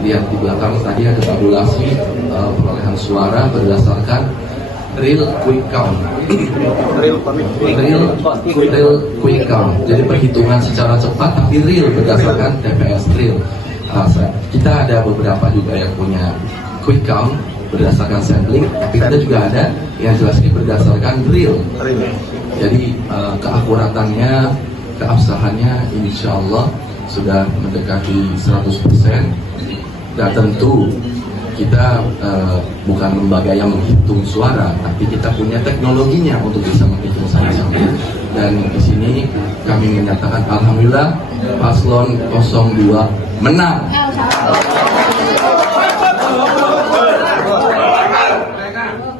lihat di belakang tadi ada tabulasi perolehan suara berdasarkan real quick count. real quick count. Jadi perhitungan secara cepat tapi real berdasarkan TPS real. Kita ada beberapa juga yang punya quick count berdasarkan sampling, tapi kita juga ada yang jelasnya berdasarkan real. Jadi keakuratannya, keabsahannya insya Allah sudah mendekati 100%. Dan tentu kita bukan lembaga yang menghitung suara, tapi kita punya teknologinya untuk bisa menghitung sama-sama. Dan di sini kami menyatakan alhamdulillah paslon 02 menang.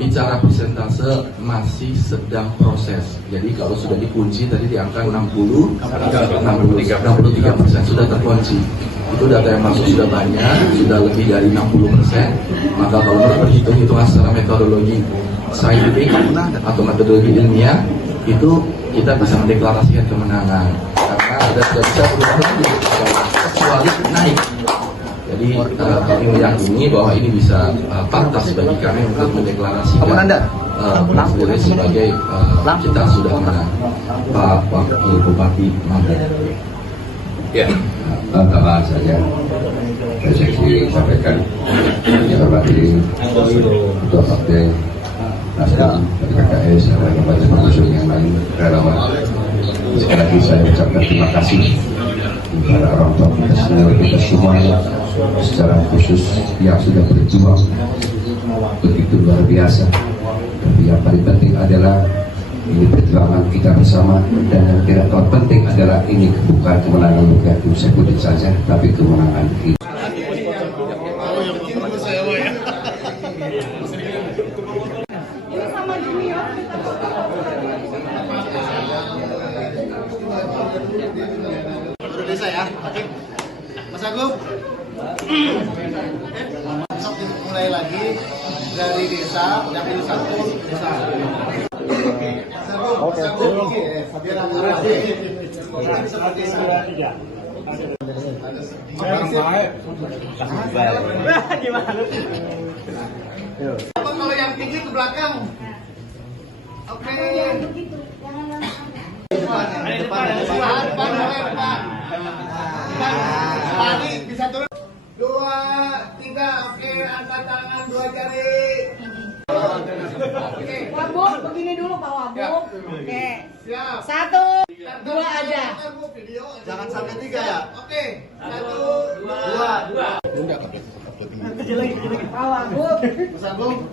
Bicara persentase masih sedang proses. Jadi kalau sudah dikunci tadi di angka 63% sudah terkunci. Itu data yang masuk sudah banyak, sudah lebih dari 60%. Maka kalau menurut hitungan secara metodologi saintifik atau metodologi ilmiah, itu kita bisa mendeklarasikan kemenangan karena sudah bisa berubah lagi kecuali naik. Jadi kami meyakini bahwa ini bisa pantas bagi kami untuk mendeklarasikan Mas Boris sebagai kita sudah menang. Pak Wakil Bupati Mampang. Ya, tambahan saja. Saya sampaikan yang hormati Ketua Partai Nasdem dari PKS dan lembaga pengusung yang lain relawan. Sekali lagi saya ucapkan terima kasih kepada orang tua kita semua secara khusus yang sudah berjuang begitu luar biasa. Tapi yang paling penting adalah ini perjuangan kita bersama, dan yang tidak kalah penting adalah ini bukan kemenangan bukan saya putih saja, tapi kemenangan kita. Ini sama junior Udah desa ya, oke. Mas Agung, besok mulai lagi dari desa, dapil 1 desa. Oke. Kalau yang tinggi ke belakang. Oke. Depan. Tadi bisa turun. 2, 3, oke, angkat tangan 2 jari. Oke. Wabuk, begini dulu Pak Wabuk. Oke. Siap. 1, 2 aja. Jangan sampai 3 ya. Oke. 1, 2. Pak Wabuk. Mas Agung.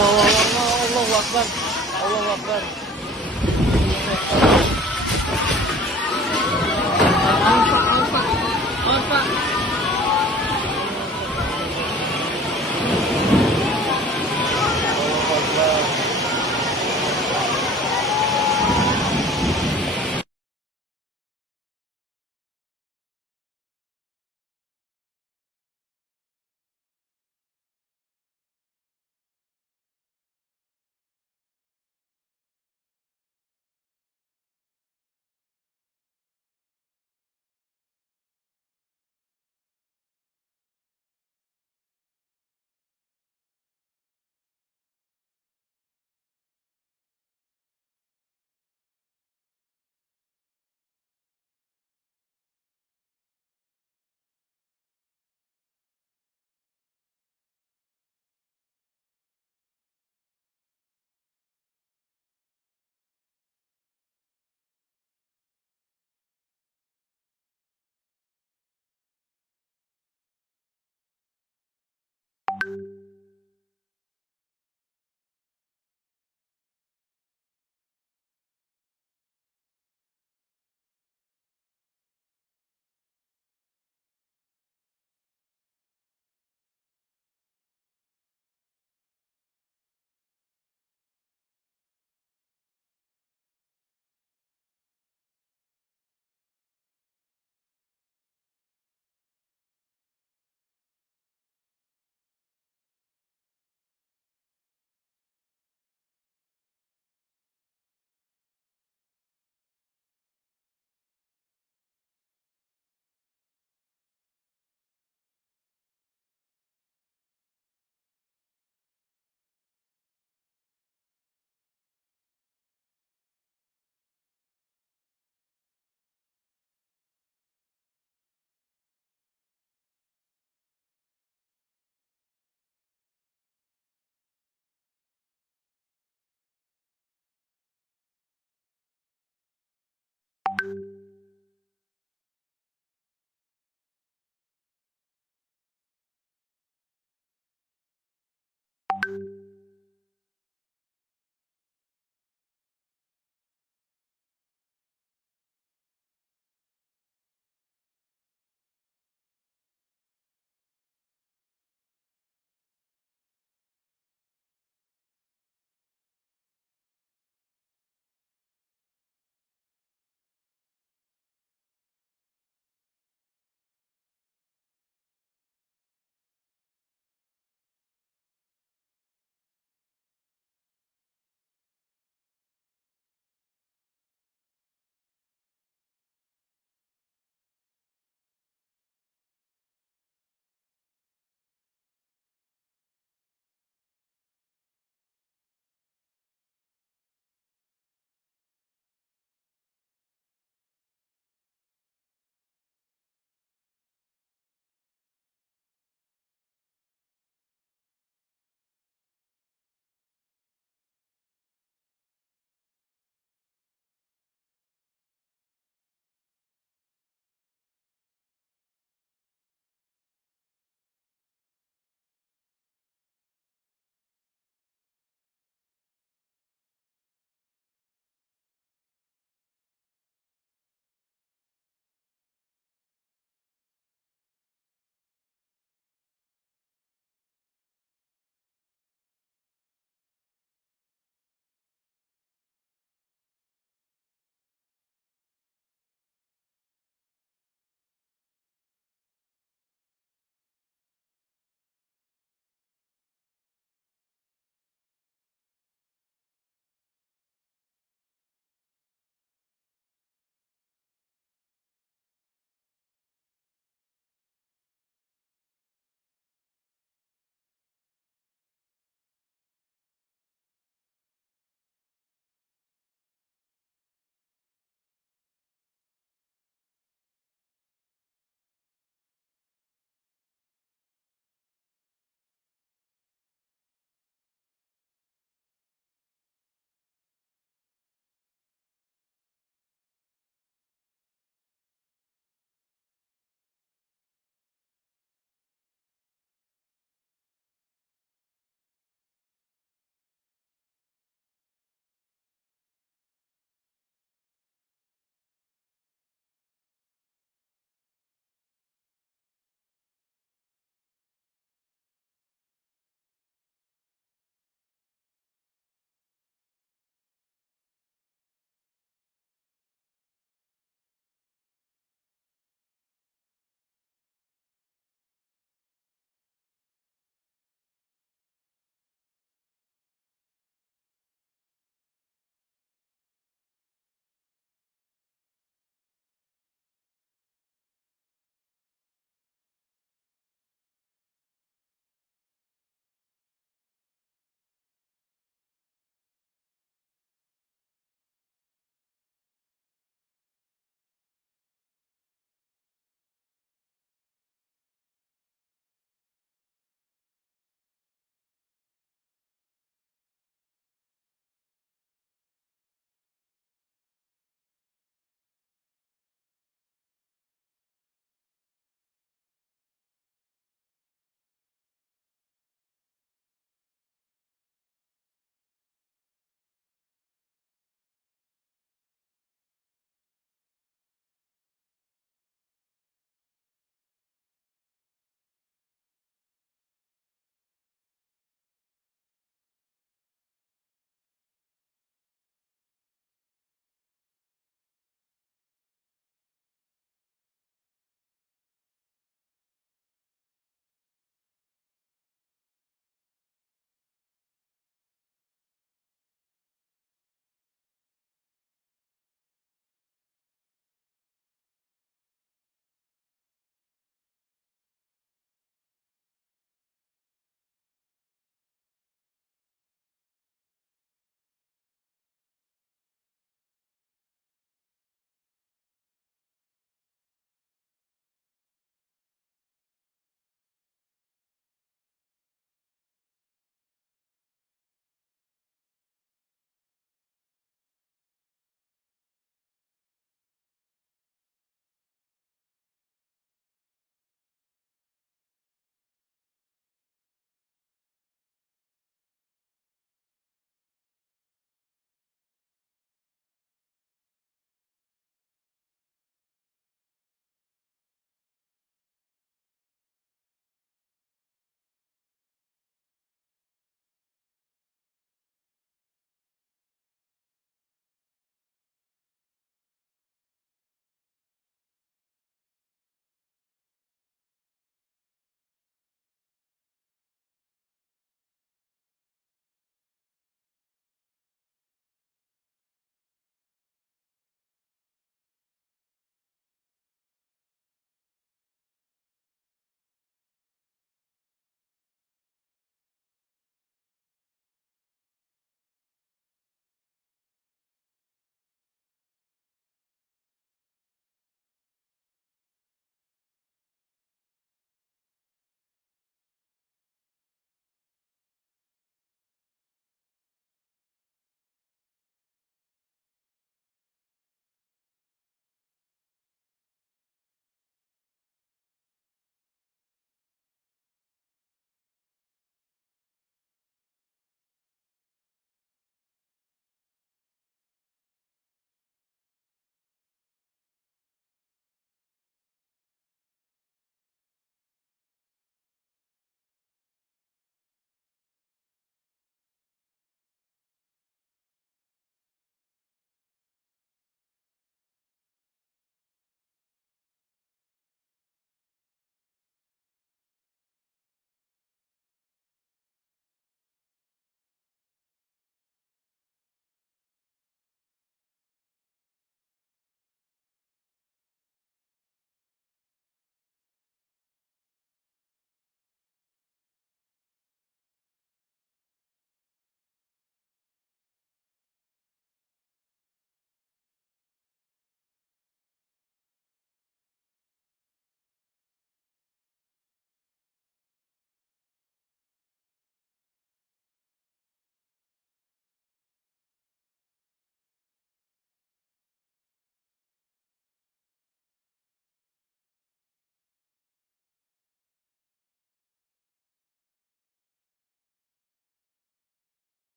Allahu Akbar. Allahu Akbar.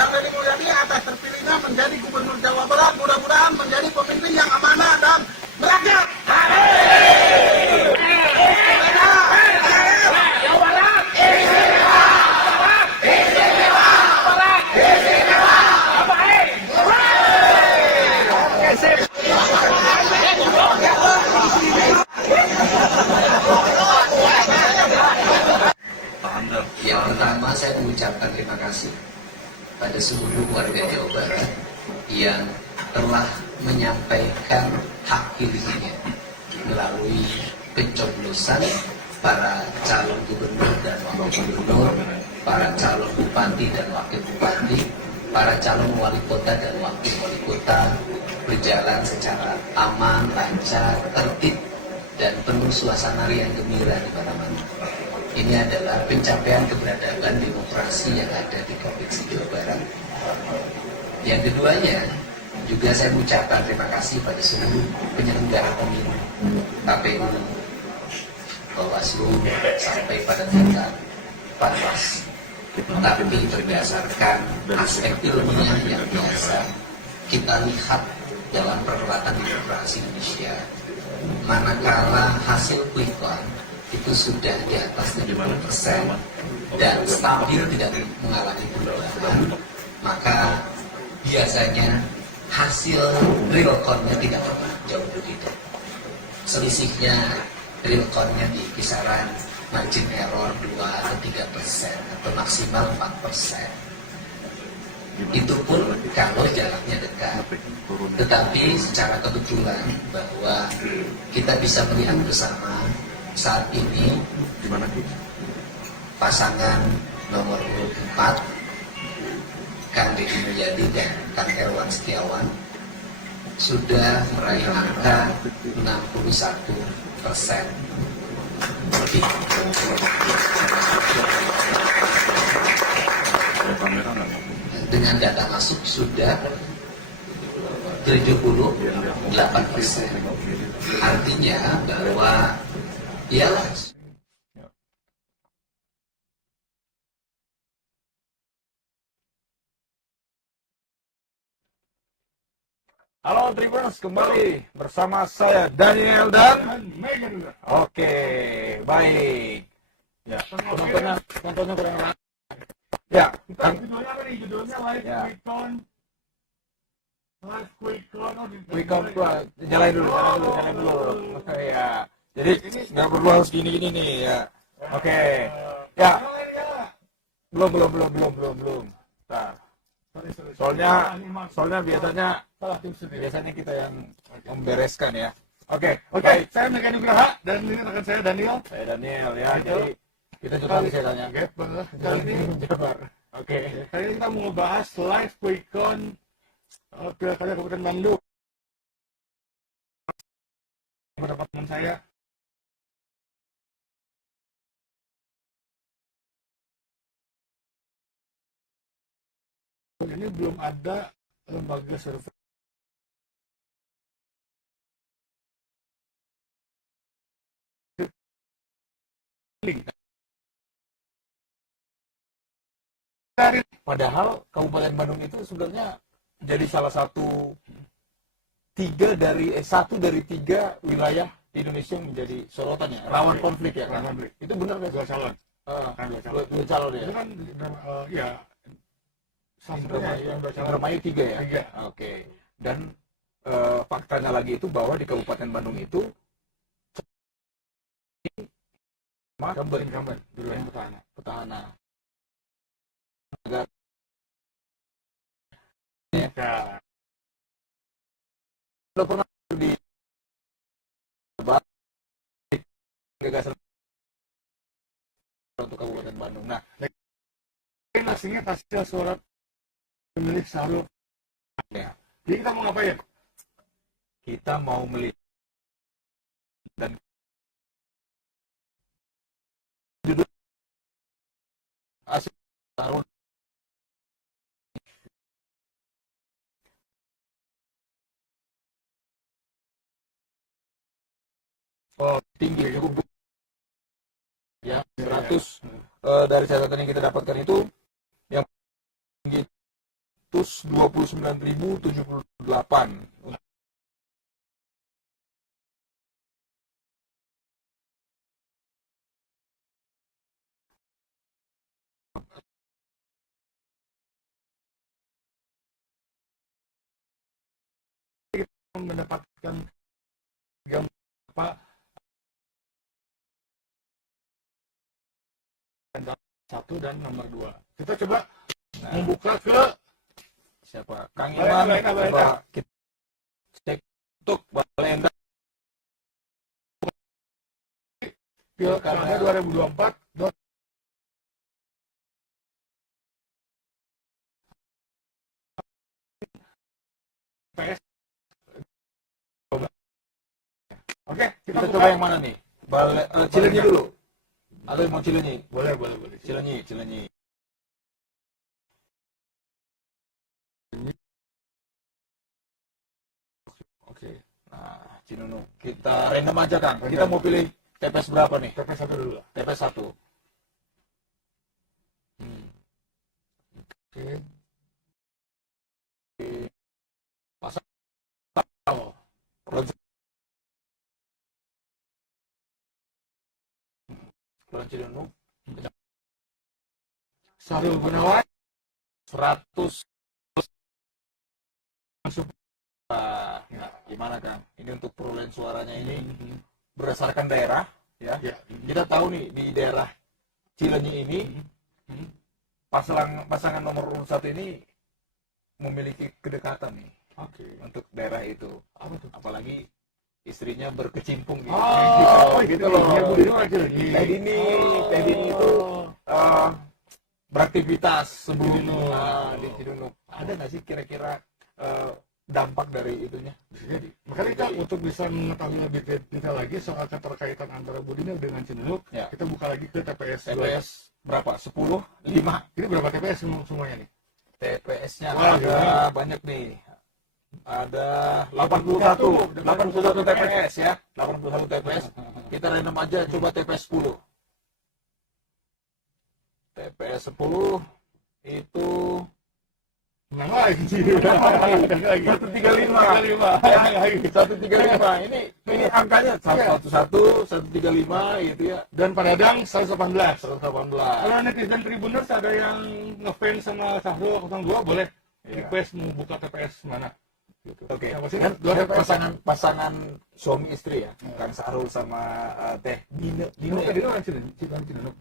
Kami Mulyani atas terpilihnya menjadi Gubernur Jawa Barat, mudah-mudahan menjadi pemimpin yang amanah dan merakyat. Yang pertama saya mengucapkan terima kasih pada seluruh warga Jawa Barat yang telah menyampaikan hak pilihnya melalui pencoblosan para calon gubernur dan wakil gubernur, para calon bupati dan wakil bupati, para calon wali kota dan wakil wali kota berjalan secara aman, lancar, tertib, dan penuh suasana riang gembira di mana-mana. Ini adalah pencapaian keberadaan demokrasi yang ada di Provinsi Jawa Barat. Yang keduanya, juga saya mengucapkan terima kasih pada seluruh penyelenggara pemilu, KPU, Bawaslu, sampai pada tingkat Panwas. Tapi berdasarkan aspek ilmiah yang biasa kita lihat dalam perhelatan demokrasi Indonesia, manakala hasil quick count itu sudah di atas 70% dan stabil, tidak mengalami perubahan, maka biasanya hasil real count-nya tidak pernah jauh berbeda. Selisihnya real count-nya di kisaran margin error 2 atau 3% atau maksimal 4%. Itu pun kalau jaraknya dekat. Tetapi secara kebetulan bahwa kita bisa melihat bersama saat ini pasangan nomor 4 Kang Deddy Mulyadi dan Kang Herwan Setiawan sudah meraih angka 61% lebih. dengan data masuk sudah 78%. Artinya bahwa ialah Halo Tribuners, kembali bersama saya Daniel dan Oke, baik. Ya, tontonnya kurang enak. Ya, kan. Judulnya Live Ya. Quick Count. Nyalain dulu. Ya. Jadi nggak perlu harus gini-gini nih ya. Oke. Ya. Belum. Nah, soalnya biasanya kita yang membereskan ya. Oke, baik. Saya Mega Nugraha dan ini rekan saya Daniel. Saya Daniel ya. Jadi kita jurnalis saya tanya. Kali ini Jabar. Oke. kali ini kita mau ngebahas live Quick Count Pilkada Kabupaten Bandung. Beberapa teman saya ini belum ada lembaga survei Padahal Kabupaten Bandung itu sebenarnya jadi salah satu satu dari tiga wilayah di Indonesia yang menjadi sorotan ya, rawan konflik ya. Itu benar nggak? dua calon. Dua calon ya. Itu kan ya Indramayu tiga ya. Tiga. Oke. Dan faktanya lagi itu bahwa di Kabupaten Bandung itu incumbent dulu yang petahana. Ya. Udah pernah di gagasan untuk Kabupaten Bandung. Nah, Ini hasilnya hasil surat pemilih saldo. ya, Jadi kita mau ngapain? kita mau melihat dan judul hasil tahun tinggi cukup ya 100 dari catatan yang kita dapatkan itu yang tinggi itu 29.078. Mendapatkan gambar satu dan nomor 2. Kita coba membuka ke Siapa? Kang Balenda, Iman. Balenda. Coba kita cek untuk Balenda. Pilkada 2024. PS. Oke, Kita kita coba yang mana nih? Cilenyi dulu. Atau mau Cilenyi? Boleh. Cilenyi. Oke. Nah, Cinunuk. Kita random aja, Kang. Kita mau pilih TPS berapa nih? TPS 1 dulu. TPS 1. Oke. Pasal Projo. Kelurahan Cinunuk. Sarul Gunawan 100 gimana Kang? Ini untuk perolehan suaranya ini berdasarkan daerah ya. Kita tahu nih di daerah Cilenyi ini pasangan nomor urut 1 ini memiliki kedekatan nih. Oke. Untuk daerah itu. Apa tuh? Apalagi istrinya berkecimpung gitu. Gitu loh. Ya, Bu Dini aja lagi. Teh Dini itu beraktivitas sebelum di Cidunuk. Ada nggak sih kira-kira dampak dari itunya? Jadi, makanya kita untuk bisa mengetahui lebih detail lagi soal keterkaitan antara Bu Dini dengan Cinunuk, Ya. kita buka lagi ke TPS. TPS berapa? 10? 5? Ini berapa TPS semuanya nih? TPS-nya ada banyak nih. Ada 81 TPS ya. 81 TPS. Kita random aja coba TPS 10. TPS 10 itu Menang lagi. 135. Ini angkanya 111, 135 gitu ya. Dan Pak Dadang 118. 118. Kalau netizen Tribuners ada yang ngefans sama Sahrul 02 boleh request mau buka TPS mana. Gitu. Oke. Yang pasti Kan dua TPS. pasangan suami istri ya. Kang Sahrul sama Teh Dino Kan Cinunuk.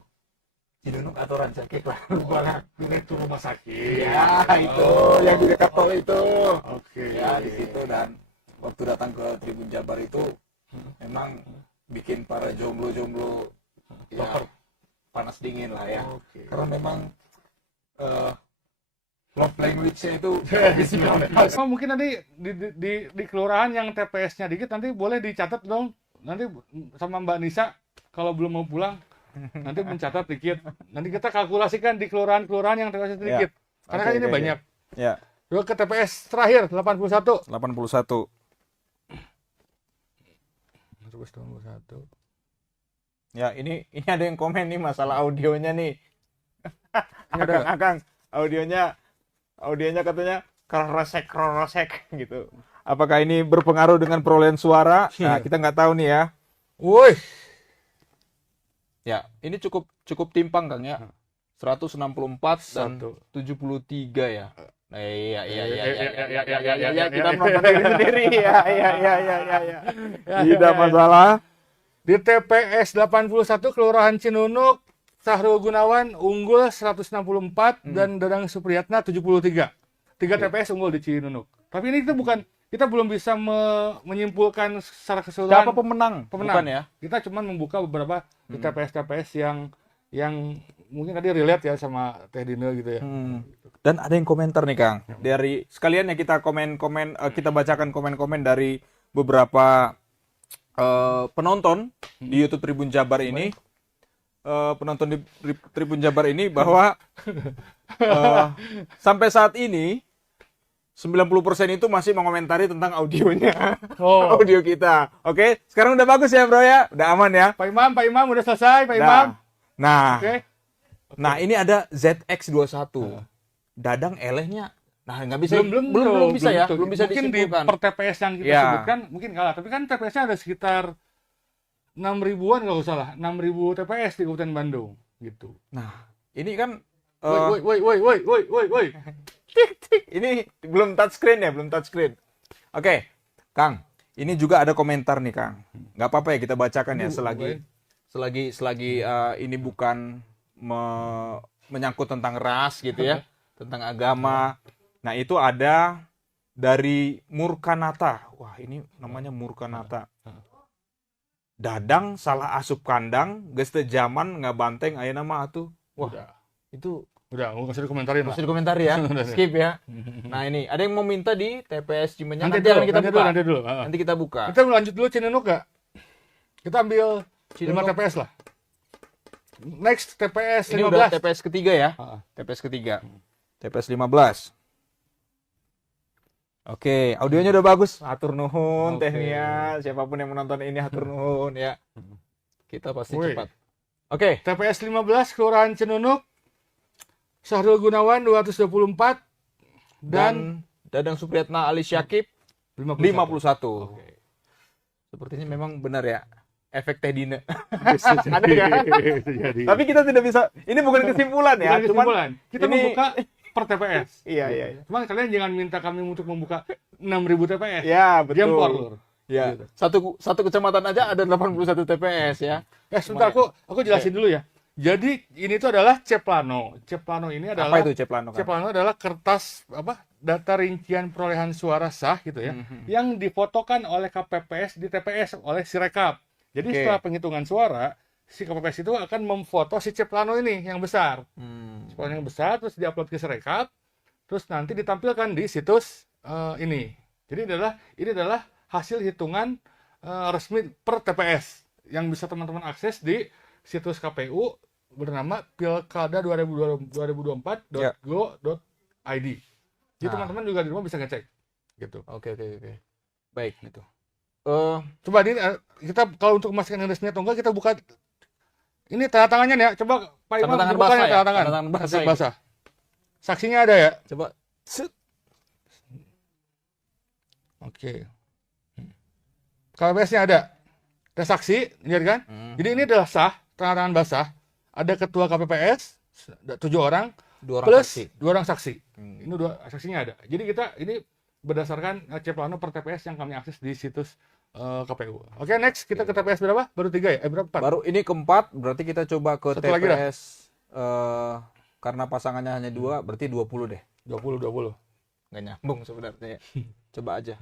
Cinunuk atau Rancakek lah. Bukan direktur rumah sakit. Ya, itu yang di dekat tol itu. Oke. Ya, di situ. Dan waktu datang ke Tribun Jabar itu memang bikin para jomblo-jomblo ya panas dingin lah ya. Oke. Karena memang love language-nya itu Oh, mungkin nanti di kelurahan yang TPS-nya dikit nanti boleh dicatat dong. Nanti sama Mbak Nisa kalau belum mau pulang nanti mencatat dikit. Nanti kita kalkulasikan di kelurahan-kelurahan yang TPS sedikit. Karena kan ini banyak. Ya, Dua ke TPS terakhir 81. 81. Terus 81. Ya, ini ada yang komen nih masalah audionya nih. Akang, audionya katanya kerosek gitu. Apakah ini berpengaruh dengan perolehan suara? Nah, kita nggak tahu nih ya. Woi, Ya, ini cukup timpang Kang ya. 164 dan 73 ya. Nah, iya, kita menonton diri sendiri. Ya. Tidak masalah. di TPS 81 Kelurahan Cinunuk, Sahrul Gunawan unggul 164 dan Dadang Supriyatna 73. 3 TPS unggul di Cinunuk. Tapi ini kita belum bisa menyimpulkan secara keseluruhan Siapa pemenang? Bukan ya? Kita cuma membuka beberapa di TPS-TPS yang mungkin tadi relate ya sama Teh Dina gitu ya. Dan ada yang komentar nih Kang. Dari sekalian ya kita kita bacakan komen-komen dari beberapa penonton di YouTube Tribun Jabar ini. Penonton di Tribun Jabar ini bahwa sampai saat ini 90% itu masih mengomentari tentang audionya. Audio kita. Oke, sekarang udah bagus ya, Bro ya? Udah aman ya? Pak Imam udah selesai, Pak Imam. Nah, Oke. nah ini ada ZX21. Dadang elehnya. Nah, nggak bisa. Belum bisa ya? Belum bisa mungkin disimpulkan. di per TPS yang kita Ya. sebutkan mungkin kalah. Tapi kan TPS-nya ada sekitar 6.000-an kalau nggak salah. 6.000 TPS di Kabupaten Bandung gitu. Nah, ini kan Woi. ini belum touchscreen ya, belum touchscreen. Oke, Kang, ini juga ada komentar nih, Kang. Nggak apa-apa ya kita bacakan ya selagi ini bukan menyangkut tentang ras gitu ya, tentang agama. Nah, itu ada dari Murkanata. Wah, ini namanya Murkanata. Dadang salah asup kandang, geus teu zaman ngabanteng ayeuna mah atuh. Wah, itu Udah, nggak usah dikomentarin lah. bisa dikomentari ya, skip ya. Nah ini, ada yang mau minta di TPS Cimenyan, Nanti akan kita buka. nanti dulu. Nanti kita buka. Kita lanjut dulu Cinunuk nggak? Kita ambil 5 Cinunuk. TPS lah. Next TPS Ini udah 15. TPS ketiga ya. TPS ketiga. TPS 15. Oke, audionya udah bagus. Hatur nuhun Tehnia. Siapapun yang menonton ini hatur nuhun ya. Kita pasti Woi. cepat. Oke. TPS 15 Kelurahan Cinunuk, Sahrul Gunawan 224 dan Dadang Supriyatna Ali Syakib 51. Sepertinya memang benar ya. Efek Teh Dina. Ada kan? Tapi kita tidak bisa. Ini bukan kesimpulan ya. Bukan Cuman kesimpulan. Kita ini- membuka per TPS. Iya. Cuman kalian jangan minta kami untuk membuka 6.000 TPS. Ya, betul. Jempol, Lur. Ya. Satu kecamatan aja ada 81 TPS ya. Sebentar aku jelasin dulu ya. Jadi ini tuh adalah Ceplano. Ceplano ini adalah Apa itu Ceplano? Kan? Ceplano adalah kertas data rincian perolehan suara sah gitu ya, yang difotokan oleh KPPS di TPS oleh Sirekap. Jadi setelah penghitungan suara, si KPPS itu akan memfoto si Ceplano ini yang besar. Ceplano yang besar terus diupload ke Sirekap, terus nanti ditampilkan di situs ini. Jadi ini adalah hasil hitungan resmi per TPS yang bisa teman-teman akses di situs KPU bernama pilkada2024.go.id. ID. Jadi teman-teman juga di rumah bisa ngecek gitu. Oke. Baik gitu. Coba kita kalau untuk memastikan resmi atau enggak kita buka ini tanda tangannya nih ya. Coba Pak Imam Tanda tangan dibuka basah ya, ya? tanda tangan. Tanda tangan basah Saksi ini. basah. Saksinya ada ya? Coba. Oke. KPPS-nya ada. Ada saksi, lihat kan? Jadi ini adalah sah, tanda tangan basah. Ada ketua KPPS, 7 orang, 2 orang plus saksi. 2 orang saksi. Ini 2 saksinya ada. Jadi kita ini berdasarkan C plano per TPS yang kami akses di situs KPU. Oke, next kita ke TPS berapa? Baru 3 ya? Berapa? 4? Baru ini keempat, berarti kita coba ke Satu lagi dah. TPS karena pasangannya hanya 2, berarti 20 deh. 20. Nggak nyambung sebenarnya. Coba aja.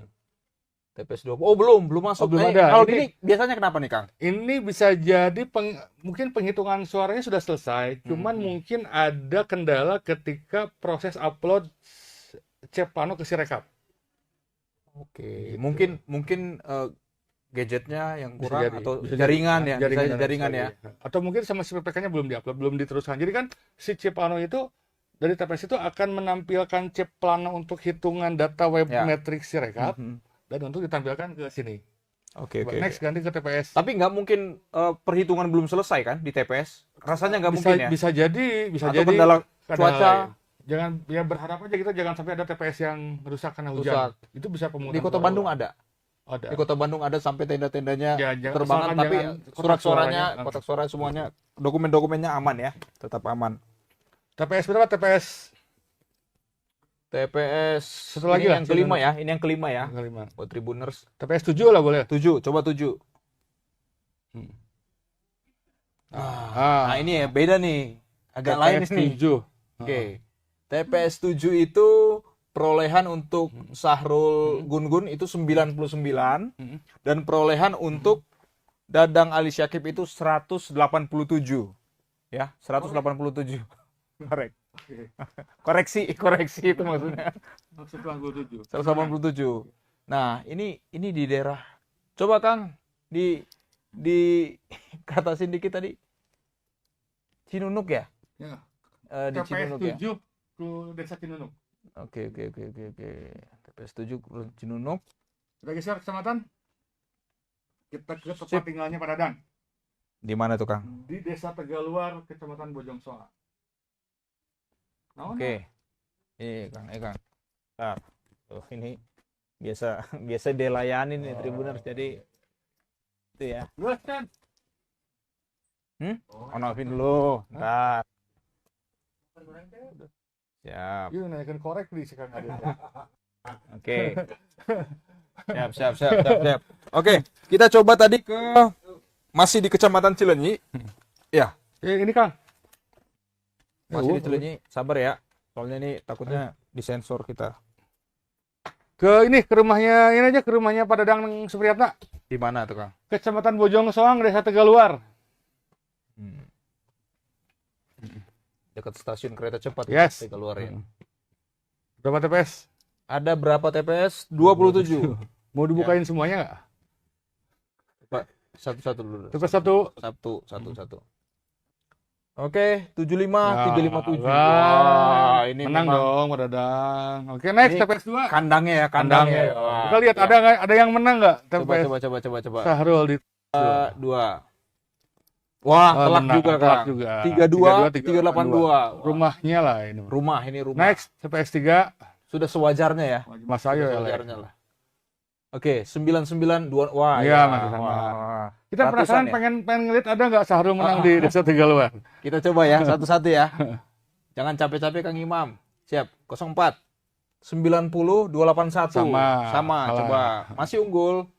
TPS 20. Oh, belum masuk. belum Eh, ada. Kalau Ini- gini biasanya kenapa nih, Kang? Ini bisa jadi mungkin penghitungan suaranya sudah selesai, cuman mungkin ada kendala ketika proses upload C plano ke Sirekap. Oke, Gitu. mungkin gadgetnya yang Bisa kurang jadi. atau Bisa jaringan jadi. ya, bisa dan jaringan ya. sebagainya. Atau mungkin sama si PPK-nya belum diupload, belum diteruskan. Jadi kan si C plano itu dari TPS itu akan menampilkan C plano untuk hitungan data web Ya. matrix Sirekap Mhm. dan untuk ditampilkan ke sini. Oke. Next ganti ke TPS. Tapi nggak mungkin perhitungan belum selesai kan di TPS? Rasanya nggak bisa mungkin ya. bisa jadi, bisa Atau jadi. kendala Kendala cuaca. lain. Jangan ya berharap aja kita jangan sampai ada TPS yang rusak karena hujan. Rusak. Itu bisa pemungutan. Di Kota suara Bandung ulang. ada. Ada. Di Kota Bandung ada sampai tenda-tendanya Ya, jangan- terbangan, asalkan tapi jangan surat kotak suaranya, suaranya. kotak suara semuanya, dokumen-dokumennya aman ya, tetap aman. TPS berapa TPS? TPS Satu lagi ini lah, yang kelima Cilenyi. ya, ini yang kelima ya. Kelima. Buat Tribuners. TPS 7 lah boleh. 7, coba 7. Nah, ini ya beda nih. Agak lain TPS nih. 7. Oke. TPS 7 itu perolehan untuk Sahrul Gun-Gun itu 99 dan perolehan untuk Dadang Ali Syakib itu 187. Ya, 187. Koreksi itu maksudnya. 187. 187. Nah, ini di daerah. Coba Kang di katasin dikit tadi. Cinunuk ya? Ya. Di TPS Cinunuk ya. 7 ke Desa Cinunuk. Oke. TPS 7 Cinunuk. Kita geser kecamatan. Kita ke tempat tinggalnya Pak Dadang. Di mana tuh, Kang? Di Desa Tegaluar, Kecamatan Bojong Soang. Oke. Kang. Bentar. Oh, ini biasa dilayanin nih Tribuners, jadi itu ya. Luas kan? Onolfin dulu. Bentar. Siap. Yuk naikin korek di sekarang ada. Oke. Siap. Oke, kita coba tadi masih di Kecamatan Cilenyi. Ya, Ini Kang. masih di Cilenyi. Sabar ya. Soalnya ini takutnya disensor kita. Ke rumahnya ini aja, ke rumahnya Pak Dadang Supriyatna. Di mana tuh, Kang? Kecamatan Bojong Soang, Desa Tegaluar. Dekat stasiun kereta cepat. Yes. Kita keluar ya. Berapa TPS? Ada berapa TPS? 27. Mau dibukain semuanya nggak? Pak, satu-satu dulu. TPS 1. Satu. Oke, 75, 357. Wah, Wah, ini menang memang dong Pak Dadang. Oke, next Ini TPS 2. kandangnya ya, kandangnya. Wah, Kita lihat ya. ada yang menang nggak TPS Coba. Sahrul di 2. Wah, telak menang, juga, telak Kang. juga. 32, 382. Rumahnya lah ini. Rumah. Next TPS 3 Sudah sewajarnya ya. Mas Ayo ya. Sewajarnya lah. Oke, 99 wah Iya, ya. masih sama. Wah. Kita Ratusan penasaran ya? pengen ngeliat ada nggak Sahrul menang di Desa Tegaluar. Kita coba ya satu-satu ya. Jangan capek-capek Kang Imam. Siap. 04 90 281. Sama. Sama. Salah. Coba. Masih unggul.